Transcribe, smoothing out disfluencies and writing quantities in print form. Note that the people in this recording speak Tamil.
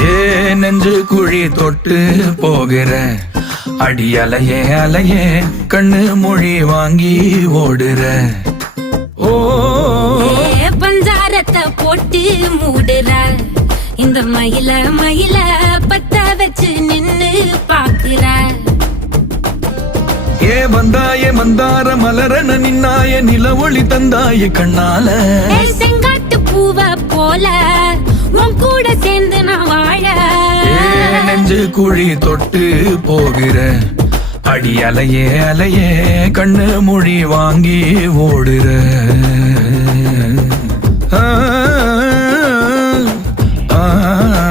ஏ நெஞ்சு குழி தொட்டு போகிற அடி அலையே அலையே கண்ணு மொழி வாங்கி ஓடுற. ஓ பஞ்சாரத்தை போட்டு மூடுற இந்த மயில மயில பத்த வச்சு நின்னு பாக்குற. ஏ வந்தாய மந்தார மலரன நின்னாய நில ஒளி தந்தாய கண்ணால. செங்காட்டு பூவ போல உன் கூட சேர்ந்து நான் வாழ. நெஞ்சு குழி தொட்டு போகிற அடி அலையே அலையே கண்ணு மொழி வாங்கி ஓடுற. ஆ ஆ